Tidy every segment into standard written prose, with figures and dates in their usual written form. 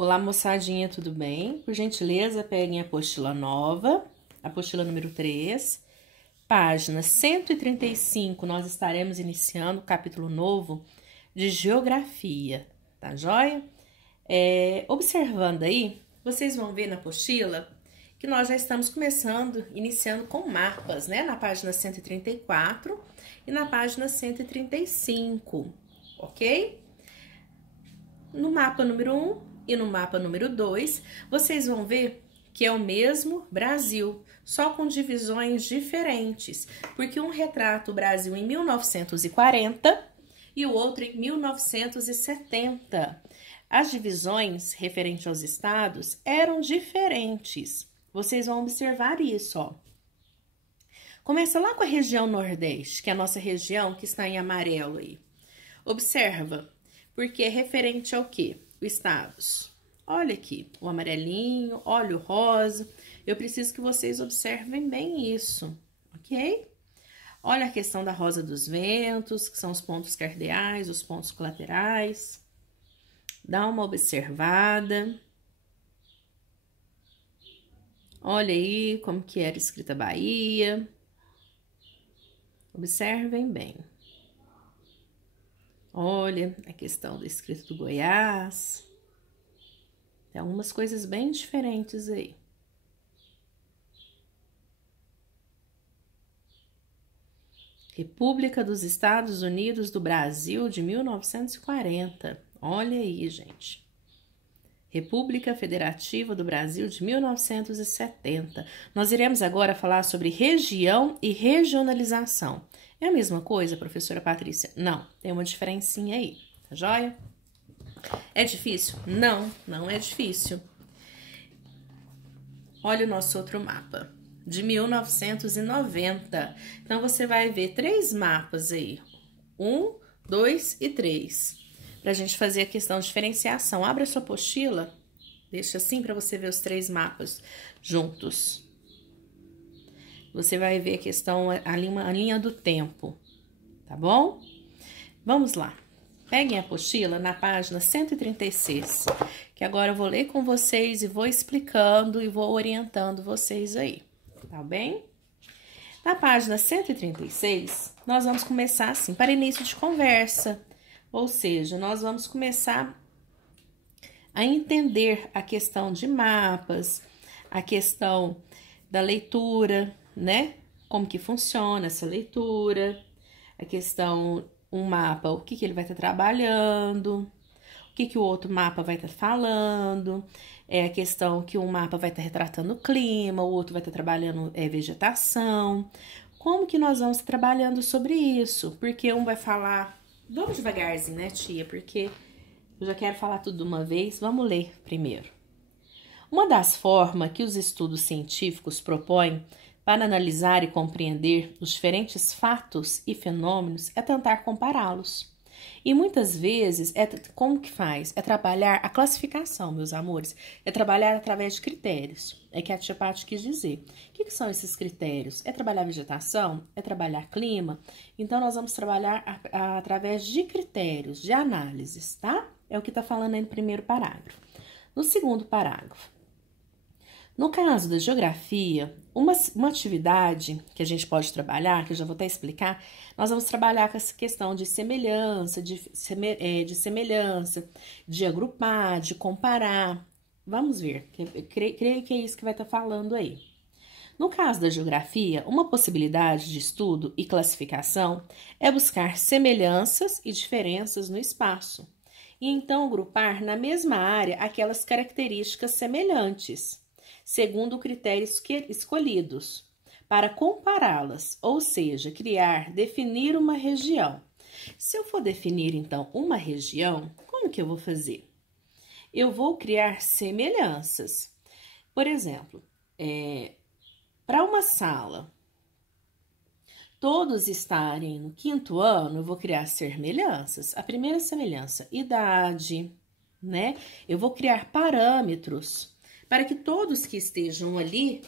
Olá, moçadinha, tudo bem? Por gentileza, peguem a apostila nova, apostila número 3, página 135, nós estaremos iniciando o capítulo novo de Geografia, tá joia? Observando aí, vocês vão ver na apostila que nós já estamos iniciando com mapas, né? Na página 134 e na página 135, ok? No mapa número 1 e no mapa número 2, vocês vão ver que é o mesmo Brasil, só com divisões diferentes, porque um retrata o Brasil em 1940 e o outro em 1970. As divisões referentes aos estados eram diferentes. Vocês vão observar isso, ó. Começa lá com a região Nordeste, que é a nossa região que está em amarelo aí. Observa, porque é referente ao quê? Os estados. Olha aqui, o amarelinho, olha o rosa. Eu preciso que vocês observem bem isso, ok? Olha a questão da rosa dos ventos, que são os pontos cardeais, os pontos colaterais. Dá uma observada. Olha aí como que era escrita Bahia. Observem bem. Olha a questão do escrito do Goiás. Tem algumas coisas bem diferentes aí. República dos Estados Unidos do Brasil de 1940. Olha aí, gente. República Federativa do Brasil de 1970. Nós iremos agora falar sobre região e regionalização. É a mesma coisa, professora Patrícia? Não, tem uma diferencinha aí, tá joia? É difícil? Não, não é difícil. Olha o nosso outro mapa, de 1990. Então, você vai ver 3 mapas aí. 1, 2 e 3. Pra gente fazer a questão de diferenciação. Abra sua apostila, deixa assim para você ver os 3 mapas juntos. Você vai ver a questão, a linha do tempo, tá bom? Vamos lá. Peguem a apostila na página 136, que agora eu vou ler com vocês e vou explicando e vou orientando vocês aí, tá bem? Na página 136, nós vamos começar assim, para início de conversa, ou seja, nós vamos começar a entender a questão de mapas, a questão da leitura, né? Como que funciona essa leitura, a questão, um mapa, o que ele vai estar trabalhando, o que o outro mapa vai estar falando, a questão que um mapa vai estar retratando o clima, o outro vai estar trabalhando vegetação, como que nós vamos trabalhando sobre isso, porque um vai falar, vamos devagarzinho, né, tia, porque eu já quero falar tudo de uma vez, vamos ler primeiro. Uma das formas que os estudos científicos propõem para analisar e compreender os diferentes fatos e fenômenos é tentar compará-los. E muitas vezes, como que faz? É trabalhar a classificação, meus amores. É trabalhar através de critérios. É que a tia Paty quis dizer. O que são esses critérios? É trabalhar vegetação? É trabalhar clima? Então, nós vamos trabalhar através de critérios, de análises, tá? É o que está falando aí no primeiro parágrafo. No segundo parágrafo. No caso da geografia, uma atividade que a gente pode trabalhar, que eu já vou até explicar, nós vamos trabalhar com essa questão de semelhança, de agrupar, de comparar. Vamos ver, creio que é isso que vai estar falando aí. No caso da geografia, uma possibilidade de estudo e classificação é buscar semelhanças e diferenças no espaço, e então agrupar na mesma área aquelas características semelhantes, segundo critérios escolhidos, para compará-las, ou seja, definir uma região. Se eu for definir, então, uma região, como que eu vou fazer? Eu vou criar semelhanças. Por exemplo, para uma sala, todos estarem no 5º ano, eu vou criar semelhanças. A primeira semelhança, idade, né? Eu vou criar parâmetros para que todos que estejam ali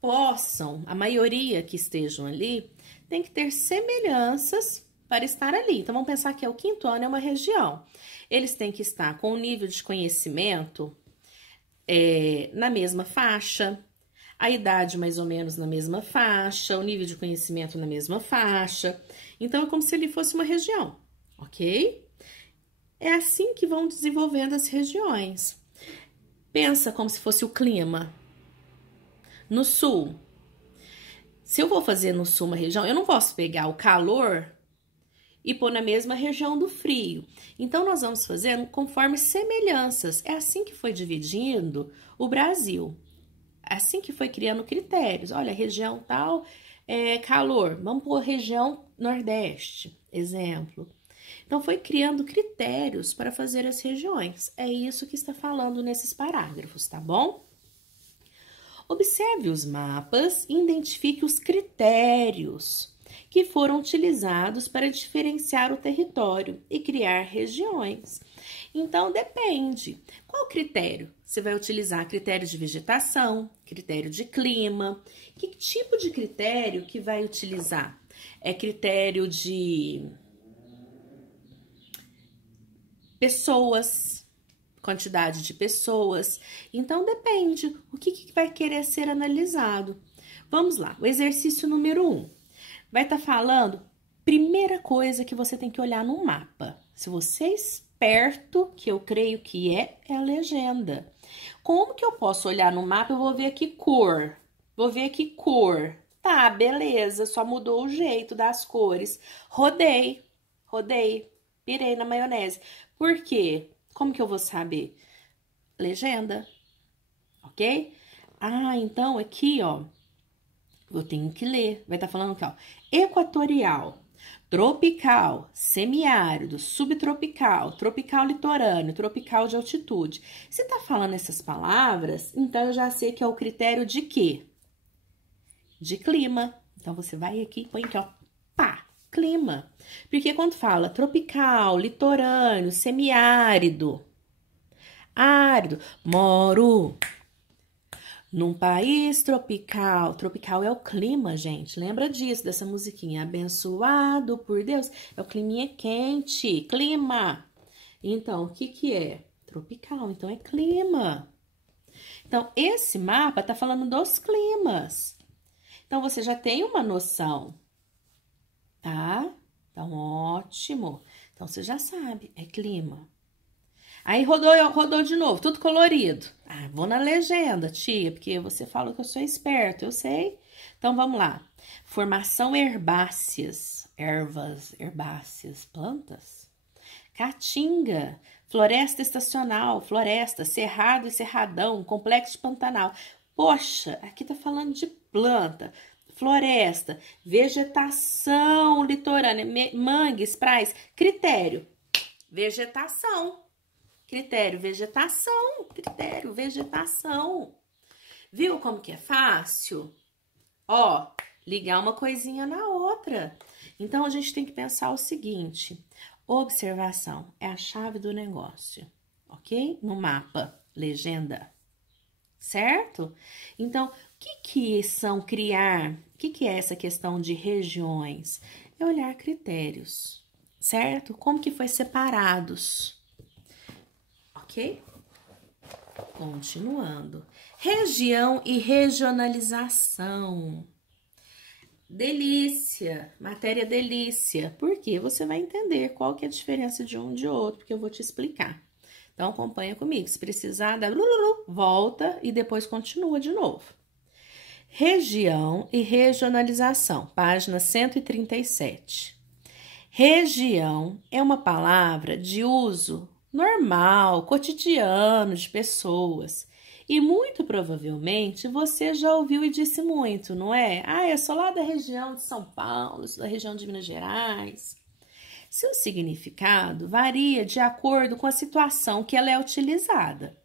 possam, a maioria que estejam ali, tem que ter semelhanças para estar ali. Então, vamos pensar que o quinto ano é uma região. Eles têm que estar com o nível de conhecimento na mesma faixa, a idade mais ou menos na mesma faixa, o nível de conhecimento na mesma faixa. Então, é como se ele fosse uma região, ok? É assim que vão desenvolvendo as regiões. Pensa como se fosse o clima. No sul, se eu vou fazer no sul uma região, eu não posso pegar o calor e pôr na mesma região do frio. Então, nós vamos fazer conforme semelhanças. É assim que foi dividindo o Brasil. É assim que foi criando critérios. Olha, região tal é calor. Vamos pôr região Nordeste, exemplo. Então, foi criando critérios para fazer as regiões. É isso que está falando nesses parágrafos, tá bom? Observe os mapas e identifique os critérios que foram utilizados para diferenciar o território e criar regiões. Então, depende. Qual critério? Você vai utilizar critério de vegetação, critério de clima. Que tipo de critério que vai utilizar? É critério de pessoas, quantidade de pessoas. Então, depende o que vai querer ser analisado. Vamos lá, o exercício número 1. Vai estar falando, primeira coisa que você tem que olhar no mapa. Se você é esperto, que eu creio que é a legenda. Como que eu posso olhar no mapa? Eu vou ver aqui cor. Vou ver aqui cor. Tá, beleza, só mudou o jeito das cores. Rodei, pirei na maionese. Por quê? Como que eu vou saber? Legenda, ok? Ah, então aqui, ó, eu tenho que ler. Vai estar falando aqui, ó, equatorial, tropical, semiárido, subtropical, tropical litorâneo, tropical de altitude. Se tá falando essas palavras, então eu já sei que é o critério de quê? De clima. Então, você vai aqui e põe aqui, ó, pá, clima. Porque quando fala tropical, litorâneo, semiárido, árido, moro num país tropical. Tropical é o clima, gente. Lembra disso, dessa musiquinha? Abençoado por Deus. É o climinha quente, clima. Então, o que que é? Tropical, então é clima. Então, esse mapa tá falando dos climas. Então, você já tem uma noção, tá? Então, ótimo. Então, você já sabe, é clima. Aí rodou de novo, tudo colorido. Ah, vou na legenda, tia, porque você falou que eu sou esperto, eu sei. Então, vamos lá. Formação herbáceas, ervas, herbáceas, plantas. Caatinga, floresta estacional, floresta, cerrado e cerradão, complexo de Pantanal. Poxa, aqui tá falando de planta, floresta, vegetação litorânea, mangues, praias. Critério, vegetação. Critério, vegetação. Critério, vegetação. Viu como que é fácil? Ó, ligar uma coisinha na outra. Então, a gente tem que pensar o seguinte. Observação é a chave do negócio, ok? No mapa, legenda, certo? Então, o que são criar? O que é essa questão de regiões? É olhar critérios, certo? Como que foi separados? Ok? Continuando. Região e regionalização. Delícia, matéria delícia. Por quê? Você vai entender qual que é a diferença de um de outro, porque eu vou te explicar. Então, acompanha comigo. Se precisar, dá volta e depois continua de novo. Região e regionalização, página 137. Região é uma palavra de uso normal, cotidiano de pessoas. E muito provavelmente você já ouviu e disse muito, não é? Ah, eu sou lá da região de São Paulo, sou da região de Minas Gerais. Seu significado varia de acordo com a situação que ela é utilizada.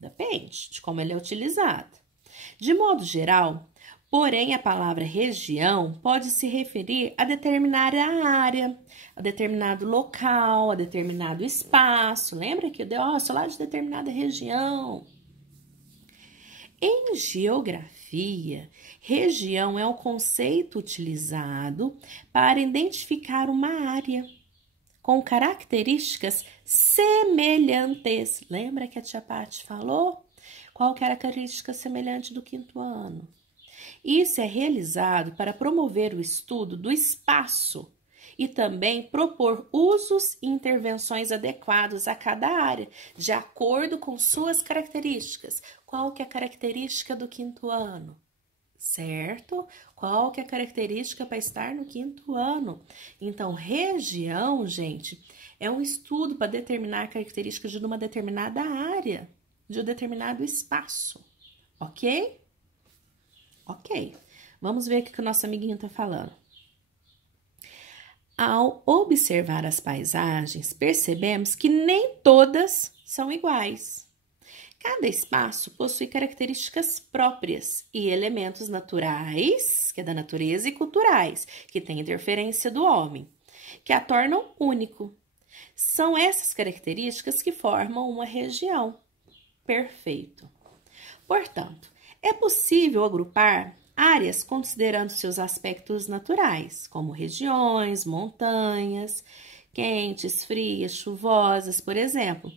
Depende de como ela é utilizada. De modo geral, porém, a palavra região pode se referir a determinada área, a determinado local, a determinado espaço. Lembra que eu sou lá de determinada região? Em geografia, região é um conceito utilizado para identificar uma área com características semelhantes. Lembra que a tia Paty falou? Qual que era a característica semelhante do 5º ano? Isso é realizado para promover o estudo do espaço e também propor usos e intervenções adequados a cada área, de acordo com suas características. Qual que é a característica do 5º ano? Certo? Qual que é a característica para estar no 5º ano? Então, região, gente, é um estudo para determinar características de uma determinada área, de um determinado espaço. Ok? Ok. Vamos ver o que o nosso amiguinho está falando. Ao observar as paisagens, percebemos que nem todas são iguais. Cada espaço possui características próprias e elementos naturais, que é da natureza, e culturais, que têm interferência do homem, que a tornam único. São essas características que formam uma região. Perfeito. Portanto, é possível agrupar áreas considerando seus aspectos naturais, como regiões, montanhas, quentes, frias, chuvosas, por exemplo,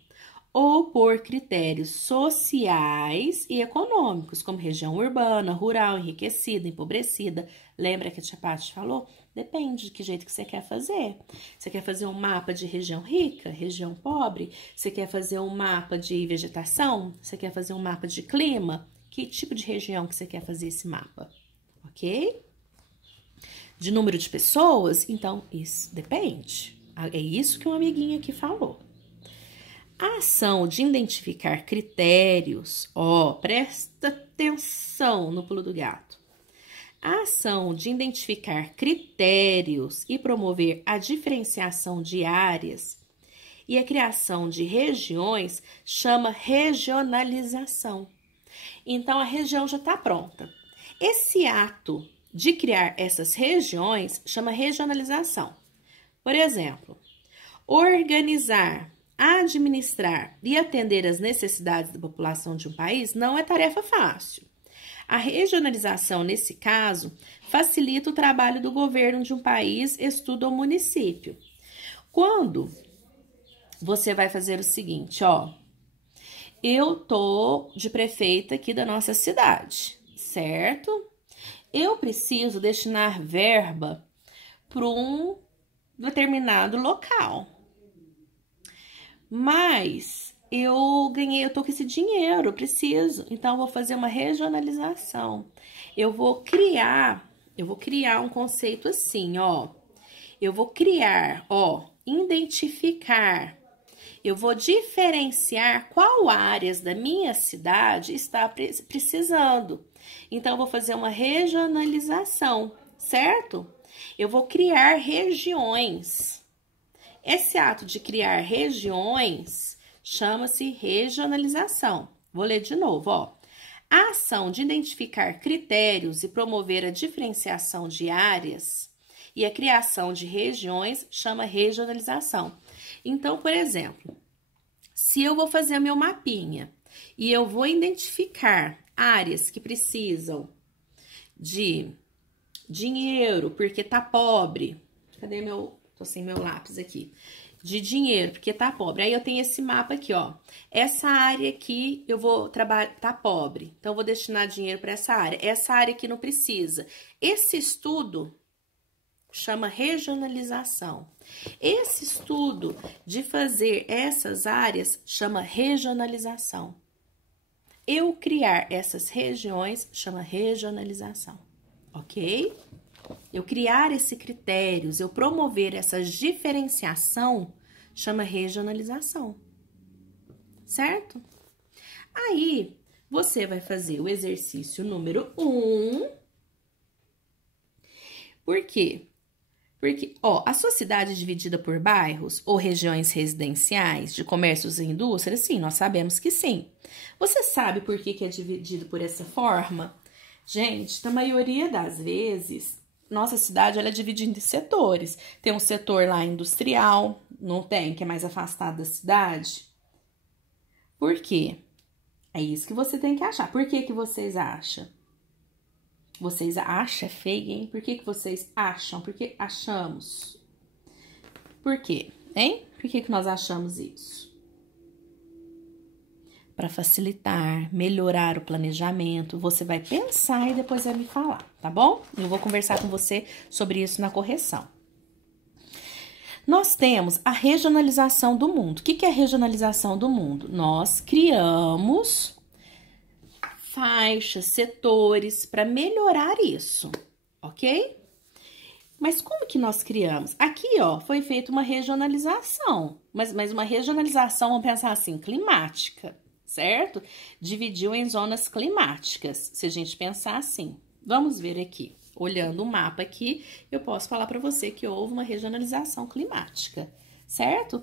ou por critérios sociais e econômicos, como região urbana, rural, enriquecida, empobrecida. Lembra que a tia Paty falou? Depende de que jeito que você quer fazer. Você quer fazer um mapa de região rica, região pobre? Você quer fazer um mapa de vegetação? Você quer fazer um mapa de clima? Que tipo de região que você quer fazer esse mapa? Ok? De número de pessoas? Então, isso depende. É isso que um amiguinho aqui falou. A ação de identificar critérios, presta atenção no pulo do gato. A ação de identificar critérios e promover a diferenciação de áreas e a criação de regiões chama regionalização. Então, a região já está pronta. Esse ato de criar essas regiões chama regionalização. Por exemplo, organizar, administrar e atender às necessidades da população de um país não é tarefa fácil. A regionalização, nesse caso, facilita o trabalho do governo de um país, estudo ou município. Quando você vai fazer o seguinte, eu tô de prefeita aqui da nossa cidade, certo? Eu preciso destinar verba para um determinado local. Mas eu tô com esse dinheiro, eu preciso. Então, eu vou fazer uma regionalização. Eu vou criar um conceito assim, Eu vou criar, identificar. Eu vou diferenciar qual áreas da minha cidade está precisando. Então, eu vou fazer uma regionalização, certo? Eu vou criar regiões. Esse ato de criar regiões chama-se regionalização. Vou ler de novo, A ação de identificar critérios e promover a diferenciação de áreas e a criação de regiões chama regionalização. Então, por exemplo, se eu vou fazer meu mapinha e eu vou identificar áreas que precisam de dinheiro porque tá pobre. Cadê tô sem meu lápis aqui. De dinheiro, porque tá pobre. Aí eu tenho esse mapa aqui, Essa área aqui eu vou trabalhar, tá pobre. Então, eu vou destinar dinheiro para essa área. Essa área aqui não precisa. Esse estudo chama regionalização. Esse estudo de fazer essas áreas chama regionalização. Eu criar essas regiões chama regionalização. Ok? Eu criar esses critérios, eu promover essa diferenciação, chama regionalização. Certo? Aí, você vai fazer o exercício número 1. Por quê? Porque, a sua cidade é dividida por bairros ou regiões residenciais, de comércios e indústrias? Sim, nós sabemos que sim. Você sabe por que é dividido por essa forma? Gente, na maioria das vezes, nossa cidade ela é dividida em setores. Tem um setor lá industrial, não tem, que é mais afastado da cidade. Por quê? É isso que você tem que achar. Por que que vocês acham? Vocês acham? É feio, hein? Por que que vocês acham? Por que achamos? Por quê? Hein? Por que que nós achamos isso? Para facilitar, melhorar o planejamento, você vai pensar e depois vai me falar, tá bom? Eu vou conversar com você sobre isso na correção. Nós temos a regionalização do mundo. O que que é a regionalização do mundo? Nós criamos faixas, setores para melhorar isso, ok? Mas como que nós criamos? Aqui, ó, foi feita uma regionalização, mas uma regionalização, vamos pensar assim, climática, certo? Dividiu em zonas climáticas, se a gente pensar assim. Vamos ver aqui, olhando o mapa aqui, eu posso falar para você que houve uma regionalização climática, certo?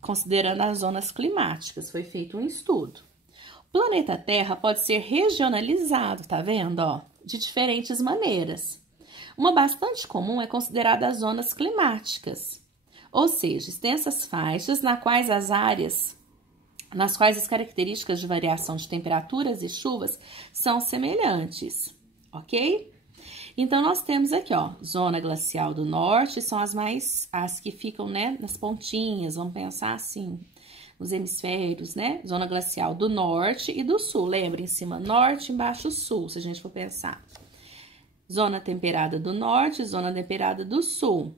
Considerando as zonas climáticas, foi feito um estudo. O planeta Terra pode ser regionalizado, tá vendo, ó? De diferentes maneiras. Uma bastante comum é considerada as zonas climáticas, ou seja, extensas faixas nas quais as características de variação de temperaturas e chuvas são semelhantes, ok? Então, nós temos aqui, ó, zona glacial do norte, são as que ficam, né, nas pontinhas, vamos pensar assim, os hemisférios, né? Zona glacial do norte e do sul, lembra? Em cima norte, embaixo sul, se a gente for pensar. Zona temperada do norte, zona temperada do sul.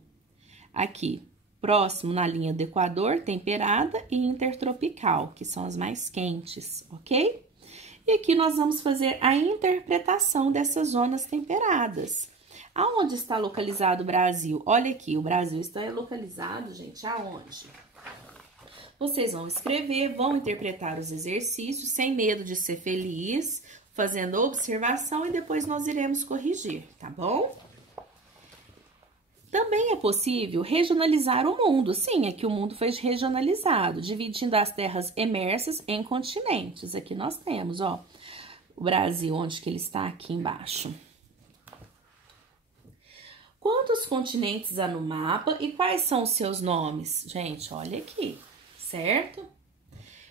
Aqui, próximo na linha do Equador, temperada e intertropical, que são as mais quentes, ok? E aqui nós vamos fazer a interpretação dessas zonas temperadas. Aonde está localizado o Brasil? Olha aqui, o Brasil está localizado, gente, aonde? Vocês vão escrever, vão interpretar os exercícios, sem medo de ser feliz, fazendo observação e depois nós iremos corrigir, tá bom? Também é possível regionalizar o mundo. Sim, aqui o mundo foi regionalizado, dividindo as terras emersas em continentes. Aqui nós temos, ó, o Brasil, onde que ele está aqui embaixo. Quantos continentes há no mapa e quais são os seus nomes? Gente, olha aqui, certo?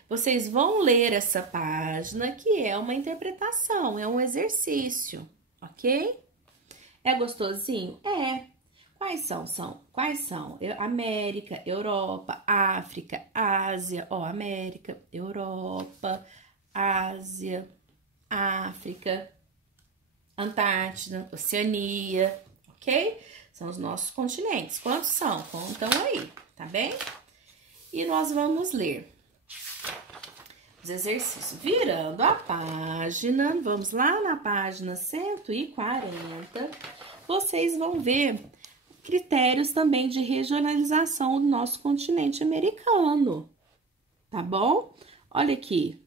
Vocês vão ler essa página, que é uma interpretação, é um exercício, ok? É gostosinho? É. Quais são? América, Europa, África, Ásia, ó, América, Europa, Ásia, África, Antártida, Oceania, ok? São os nossos continentes. Quantos são? Contam aí, tá bem? E nós vamos ler os exercícios. Virando a página, vamos lá na página 140, vocês vão ver critérios também de regionalização do nosso continente americano, tá bom? Olha aqui,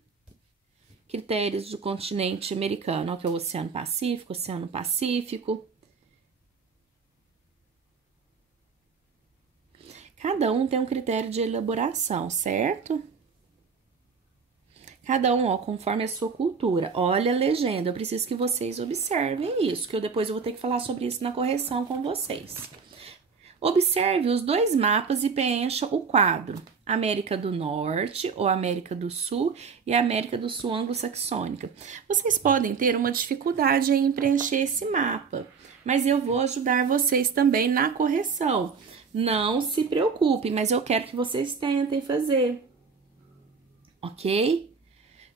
critérios do continente americano, ó, que é o Oceano Pacífico. Cada um tem um critério de elaboração, certo? Cada um, ó, conforme a sua cultura. Olha a legenda, eu preciso que vocês observem isso, que eu depois vou ter que falar sobre isso na correção com vocês. Observe os dois mapas e preencha o quadro. América do Norte ou América do Sul e América do Sul anglo-saxônica. Vocês podem ter uma dificuldade em preencher esse mapa, mas eu vou ajudar vocês também na correção. Não se preocupem, mas eu quero que vocês tentem fazer, ok?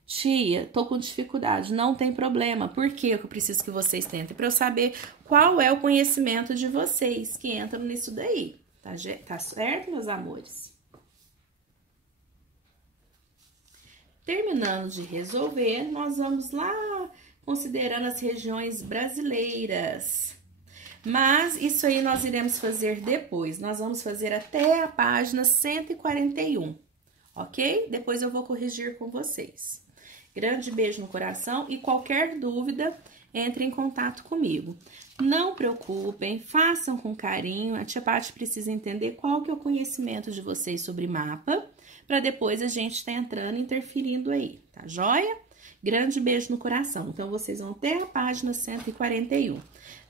Tia, tô com dificuldade, não tem problema. Por que eu preciso que vocês tentem? Para eu saber qual é o conhecimento de vocês que entram nisso daí, tá certo, meus amores? Terminando de resolver, nós vamos lá considerando as regiões brasileiras. Mas isso aí nós iremos fazer depois. Nós vamos fazer até a página 141, ok? Depois eu vou corrigir com vocês. Grande beijo no coração e qualquer dúvida, entre em contato comigo. Não preocupem, façam com carinho. A tia Paty precisa entender qual que é o conhecimento de vocês sobre mapa, para depois a gente estar entrando, interferindo aí, tá joia? Grande beijo no coração. Então, vocês vão ter a página 141,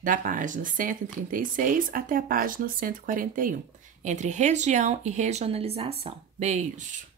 da página 136 até a página 141, entre região e regionalização. Beijo!